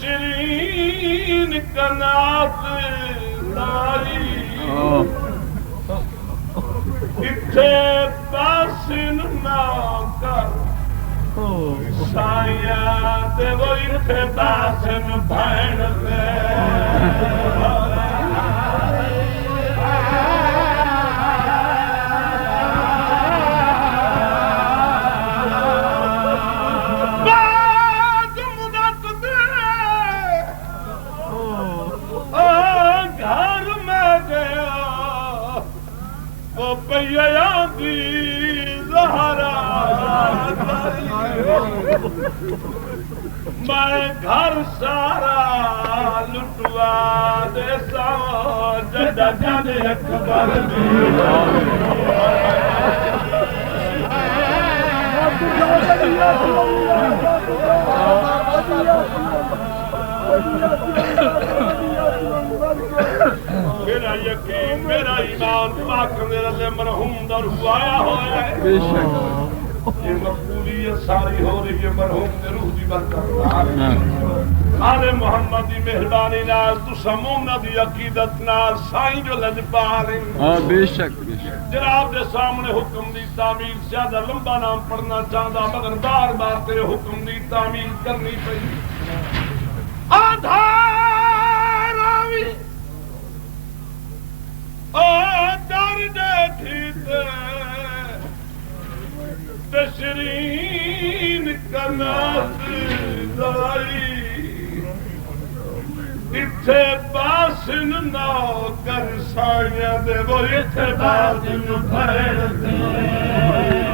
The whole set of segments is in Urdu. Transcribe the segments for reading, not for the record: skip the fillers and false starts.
شرین کنات داری اتھے پاسن نہ کر سایہ دے وہ اتھے پاسن بھین دے میں گھر سارا لٹوا دے سا جدا جد اکبر میرا یقین میرا ایمان پاک میرا لے مرحوم در ہوایا ہوا ہے یہ مقبولیت ساری ہو رہی ہے مرحوم دے روح دی برکت آل محمد دی مہربانی نال تساں مومنا دی عقیدت نال سائیں جو لج پا رہے ہیں بے شک جناب دے سامنے حکم دی تعمیل زیادہ لمبا نام پڑھنا چاہتا مگر بار بار تیرے حکم دی تعمیل کرنی پئی آدھار آوی در دیکھی تشرین کنات دائی اتھے باسن نہ کر سائیاں دے وہ اتھے باسن پھیل دے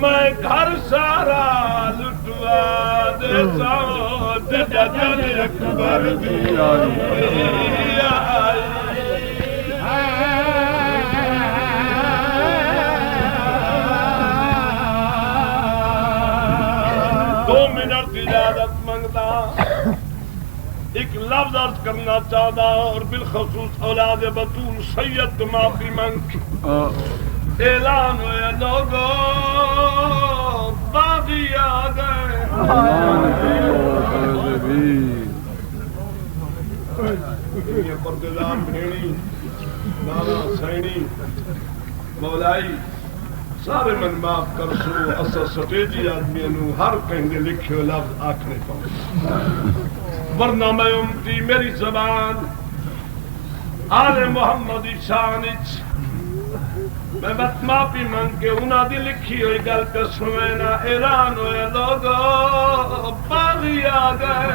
میں گھر سارا لٹوا دے سا جدا جد اکبر دی دو منٹ کی اجازت منگتا ایک لفظ عرض کرنا چاہتا اور بالخصوص اولاد بطول سید معافی منگ اعلان ہویا لوگو باغی آ گئے یہ پردگار بھیڑی نانا سینی مولائی سارے من معاف کر سو اصل سٹیجی آدمی انہوں ہر کہیں لکھے لفظ آکھنے پاؤں ورنہ میں امتی میری زبان آل محمدی شانچ میں بات معافی مانگ کے انہاں دی لکھی ہوئی گل کے سنوینا اعلان ہوئے لوگو باغی آ گئے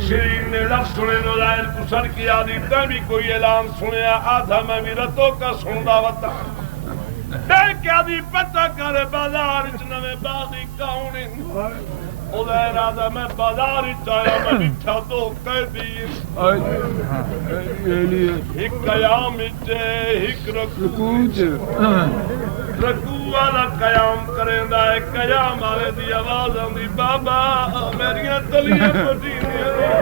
شیرین نے لفظ سنے نوزائر کو سر کی آدھی تم بھی کوئی اعلان سنیا آدھا میں میرتوں کا سندا وطا دیکھ کے آدھی پتہ کرے بازار اچنوے باغی کاؤنیں ادھر آدھا میں بازار چاہیا میں بٹھا دو قیدی ایک قیام اچھے ایک رکوع والا قیام کریں دا ایک قیام آلے دی آواز آندی بابا میریاں تلیاں پٹی دیا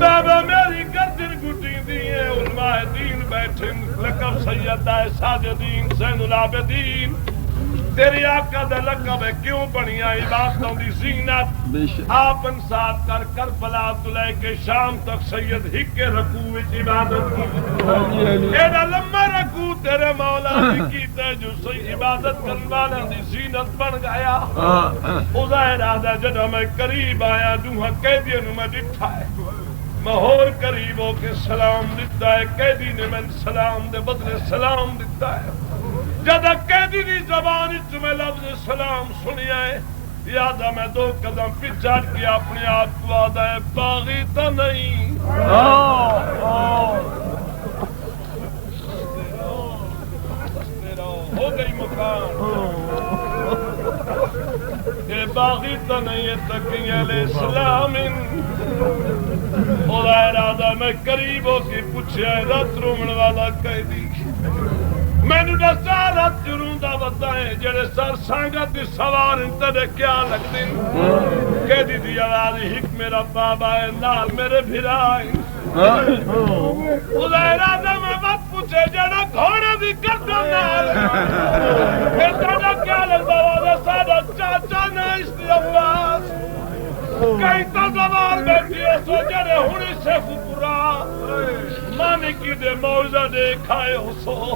بابا میری گردن گھٹی دیئے علماء دین بیٹھیں لقب سید دائے ساجدین زین العابدین تیری آقا دے لقب ہے کیوں بنیا عبادتوں دی زینت آپ انسان کر کربلا تو لے کے شام تک سید ہی کے رکوع وچ عبادت کی ایڈا لمبا رکوع تیرے مولا دی کیتے جو صحیح عبادت کرنے والا دی زینت بن گیا ظاہر آدھا جدہ میں قریب آیا دوہاں قیدیوں میں ڈٹھا ہے مہور قریب ہو کے سلام دیتا ہے قیدی نے میں سلام دے بدلے سلام دیتا ہے جدہ قیدی دی زبان میں لفظ سلام سنیا ہے یادہ میں دو قدم پچھاڑ کے اپنے آپ کو آدھا ہے باغی تو نہیں ہو گئی مکان اے باغی تو نہیں ہے تقی علیہ السلام اور ارادہ میں قریب ہو کے پوچھا رات رومن والا قیدی میں نے دسا رات جروندا بتائے جڑے سر سانگا تے سوار تے کیا لگدے قیدی دی آواز ہک میرا بابا ہے نال میرے بھرائے ارادہ میں مت پوچھے جڑا گھوڑے دی گردن نال پھر تہاڈا کیا لگدا وا ساڈا چاچا نہ اس دی عباس کئی تو زوال بیٹھی سو جڑے ہن سے پورا مانے کی دے موزہ دے کھائے ہو سو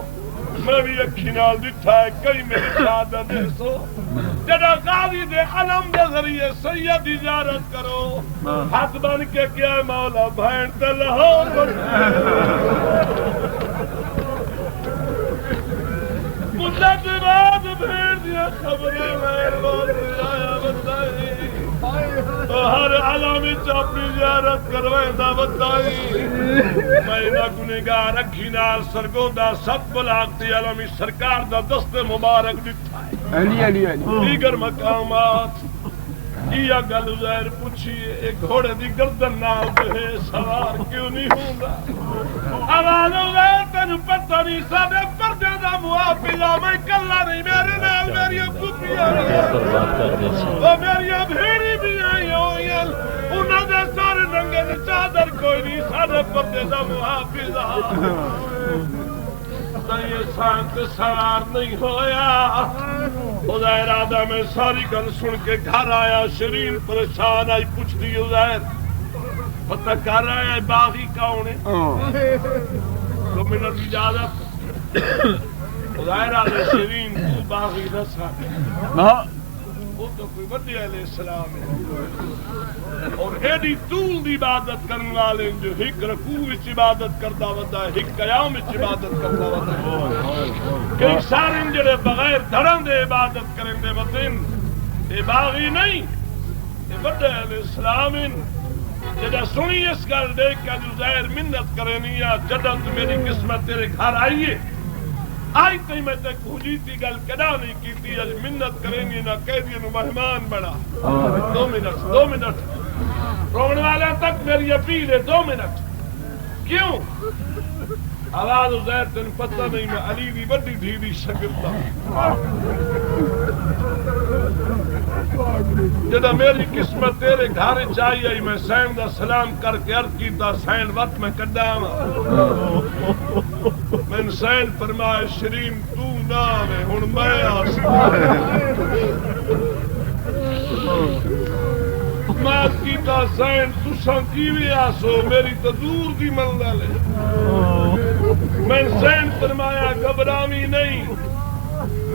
میں بھی اکھی نال دٹھا ہے کئی میری شہادت دے سو جڑا غازی دے علم دے ذریعے سید زیارت کرو ہاتھ بن کے کیا مولا بہن تے لاہور مدت بعد بھیڑ دیا خبریں مہربان آیا بتائی ہر علامی اپنی زیارت کروائیں بتائی میں نہ گنہگار اکھی نال سرگودا سب بلاغتی علامی سرکار دا دست مبارک دکھتا ہے دیگر مقامات یہ گل ظاہر پوچھیے ایک گھوڑے دی گردن نال ہے سوار کیوں نہیں ہوگا آواز ظاہر تینوں پتہ نہیں سارے پردے دا محافظہ میں کلا نہیں میرے نال میری پوپیاں وہ میری بھیڑی بھی آئی ہوئی انہوں نے سارے رنگے نے چادر کوئی نہیں سارے پردے دا محافظہ یہ سانت سوار نہیں ہویا خدا ارادہ میں ساری گل سن کے گھر آیا شرین پریشان آئی پوچھ دی عزیر پتہ کر رہا ہے باغی کون ہے 2 منٹ اجازت خدا ارادہ شرین تو باغی دسا وہ تو کوئی وڈے علیہ السلام ہے اور ایڈی طول دی عبادت کرنے والے جو ہک رکوع وچ عبادت کرتا ہوتا ہے ہک قیام وچ عبادت کرتا ہوتا ہے کئی سارے جڑے بغیر دھڑن دے عبادت کریں دے وطن یہ باغی نہیں یہ وڈے علیہ السلام جڑا سنی اس گل دیکھ کے جو ظاہر منت کرے نہیں جڑا تو میری قسمت تیرے گھر آئیے آئی تی میں تے کھوجی تھی گل کدا نہیں کی تھی اج منت کریں گی نہ قیدی نو مہمان بڑا 2 منٹ رونے والے تک میری اپیل ہے 2 منٹ کیوں آواز ظاہر تین پتہ نہیں میں علی دی بڑی دھی دی شگرد جدا میری قسمت تیرے گھر چاہیے میں سین دا سلام کر کے عرض کیتا سین وقت میں کڈا میں سین فرمائے شرین تو نہ میں ہن میں میں کیتا سین تساں کیویں آسو میری تو دور دی منزل ہے میں سین فرمایا گھبراویں نہیں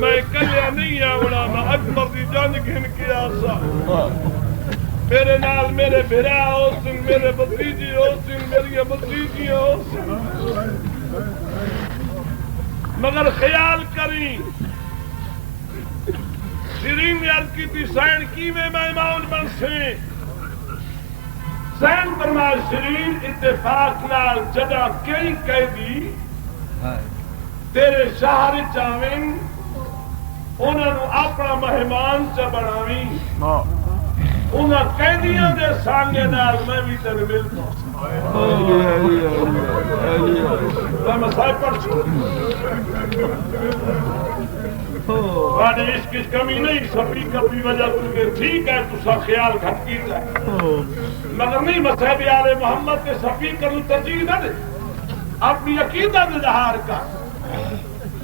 میں کلیا نہیں آونا میں اکبر دی جنگ گھن کے آسا میرے نال میرے بھرا ہو سن میرے بھتیجی ہو سن میری بھتیجی ہو سن مگر خیال کریں شرین یار کی تھی سین کی میں مہمان بن سے سین فرمایا شرین اتفاق نال جدا کئی قیدی تیرے شہر چاویں انہوں نے اپنا مہمان چ بناویں انہاں قیدیاں دے سانگے نال میں بھی تیرے ملتا میں صاحب پڑھ واڑے اس کی کمی نہیں سبھی کبھی وجہ تمہیں ٹھیک ہے تسا خیال گھٹ کیتا ہے مگر نہیں مذہب آل محمد کے سفیر کروں ترجیح نہ دے اپنی عقیدہ دے اظہار کا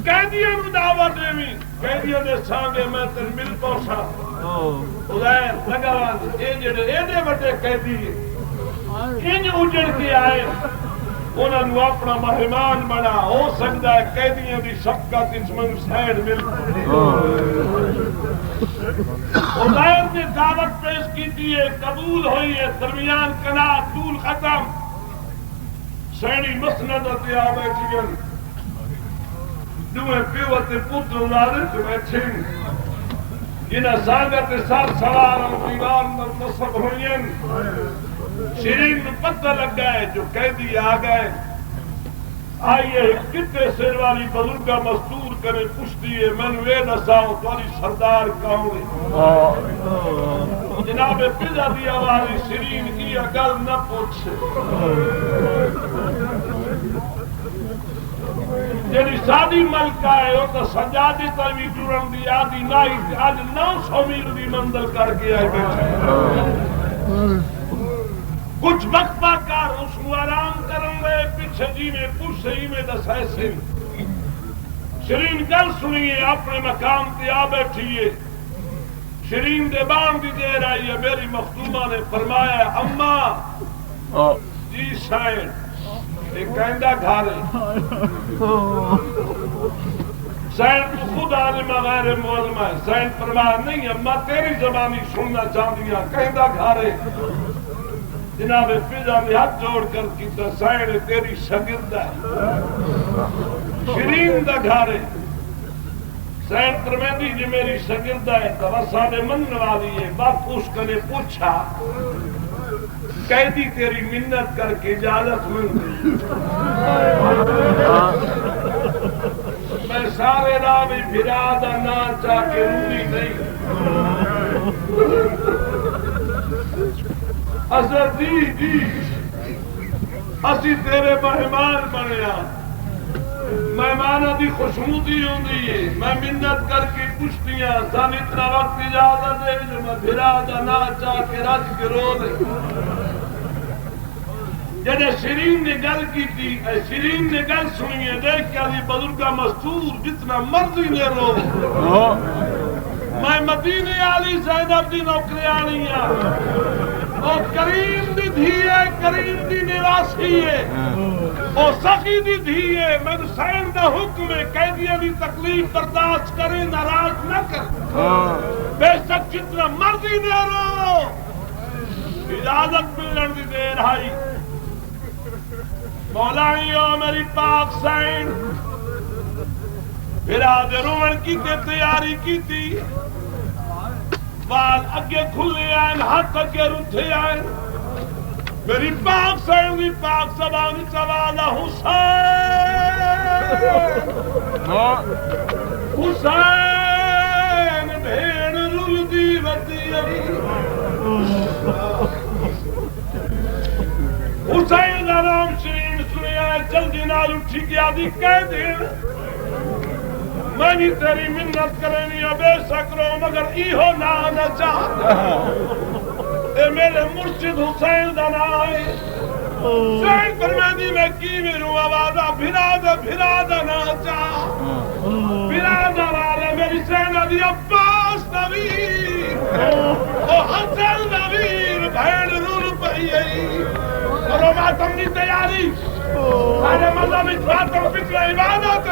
قیدیاں نو دعوت دیویں قیدیاں دے سانگے میں تن مل پہنچا خدائے لگاوان اے جڑے ایڈے وڈے قیدی ان اجڑ کے آئے انہوں نے اپنا مہمان بنا ہو سکتا ہے قیدیاں دی شفقت اس من سائڈ مل خدائے نے دعوت پیش کی تھی قبول ہوئی ہے درمیان کنا طول ختم سینی مسند تے آ بیٹھیاں دوے پیو تے پتر نال تے بیٹھے جنہاں سانگت سر سوار دیوار نصب ہوئیں شرین کو پتہ لگ گئے جو قیدی آ گئے آئیے کتنے سر والی بزرگا مستور کنے پوچھتی ہے مینوں اے دساؤ تہاڈی سردار کون ہے جناب پزا دی آواز شرین کی گل نہ پوچھ جیڑی سادی ملکہ ہے وہ تو سجادی تے بھی ٹرن دی آدھی نہیں اج 900 میل دی منزل کر کے آئے بیٹھے کچھ وقفہ کر اس کو آرام کرن لے پیچھے جی میں پوچھ صحیح میں دسائے سے شرین گل سنیے اپنے مقام تے آ بیٹھیے شرین دے بان دی دیر آئی ہے میری مخدومہ نے فرمایا اماں جی سائن ایک کہندہ گھارے سائن تو خود عالمہ غیر معلمہ ہے سائن فرمایا نہیں اماں تیری زبانی سننا چاہدیاں کہندہ گھارے جناب فضا نے ہاتھ جوڑ کر کیتا سائن تیری شاگردہ ہے شرین دا گھارے سین ترمیدی جی میری شاگردہ ہے توسانے من والی ہے باپ اس کنے پوچھا قیدی تیری منت کر کے اجازت مل میں سارے راوی بھرادا نہ چاہ کے روی نہیں اصل جی اسی تیرے مہمان بنیا مہمانوں کی خوشنودی ہوندی ہے میں منت کر کے پوچھتی ہوں سن اتنا وقت اجازت دے جو میں بھرا دا نہ چاہ کے رج کے رو دے جدے شرین نے گل کی تھی شرین نے گل سنی ہے دیکھ کے علی بزرگا مستور جتنا مرضی نے رو میں مدینے علی زینب دی نوکریانی ہاں اور کریم دی دھی ہے کریم دی نواسی ہے اور سخی دی دھی ہے میں سین دا حکم ہے قیدیاں دی تکلیف برداشت کرے ناراض نہ کر بے شک جتنا مرضی نہ رو اجازت ملن دی دیر آئی مولائیوں میری پاک سین پھر آدھے رومن کی تے تیاری کی تھی بال اگے کھلے آئیں ہاتھ اگے رتھے آئیں میری پاک سین دی پاک زبانی سوالا حسین بھیڑ رول دی ودی حسین دا نام شرین سنیا جلدی نال اٹھی گیا دی کہہ دین میں بھی تیری منت کرنی بے سکرو مگر ایہو نہ چاہ اے میرے مرشد حسین دا نام حسین فرمیدی میں کی میرو آوازہ بھرا دا نہ چاہ بھرا دا والا میری سینہ دی عباس نویر او حسن نویر بھیڑ رول پہی کرو ماتم دی تیاری سارے مذہب اس ماتم فکر عبادت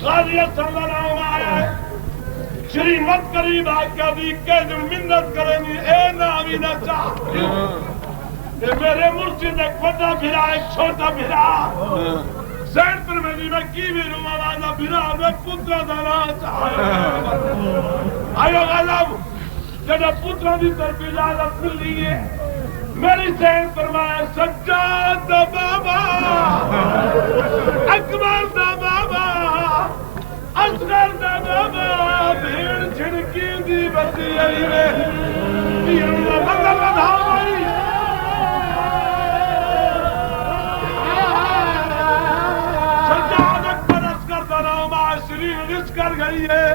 غازیت صلی اللہ علیہ آیا ہے شرین وقت قریب آکیا دی قید منت کرنی اے نامی نہ چاہ اے میرے مرشد ایک بڑا بھرا ایک چھوٹا بھرا زین پر میں کی بھی رومانا بھرا میں پترہ دانا چاہ آئیو غلب جنہ پترہ دی طرف اجازت مل رہی ہے میری زین فرمایا سجاد دا بابا اکبر دا بابا اصغر دا بابا بھیڑ چھڑکی دی بسی آئی رے تیر اللہ بندہ بدھا بھائی سجاد اکبر اصغر دا نام شرین رس کر گئی ہے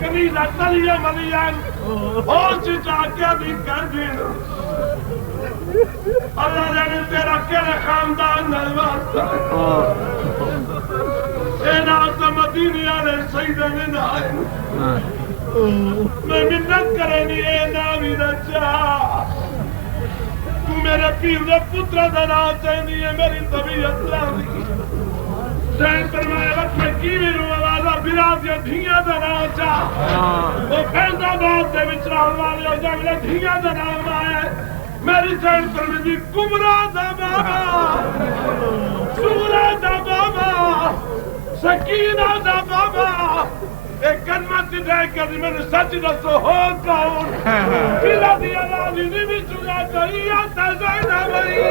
کنیزہ تلیہ ملیان ہوش چاکیا دی کر دین اللہ جانے تیرا کیلے خاندان نلواستا اے ناظر مدینی آلے سیدہ میں نائے میں منت کرنی اے نامی رچا تو میرے پیر دے پترہ دنا چاہنی ہے میری طبیعت لاغی سین فرمائے وقت میں کی میرو آوازہ برادیاں دھیاں دنا چاہ وہ فیضہ بات دے بچران والے ہو جانگلے دھیاں دنا آئے میری سین فرمیدی کمرہ دا بابا سورہ دا بابا سکینہ دا بابا ایک کنمت دے کر میں نے سچ دسو ہو کون پھیلا دیا راضی نہیں چلا کہی آتا زینہ بھائی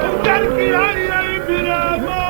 تم کر کی آئی آئی میرا ماں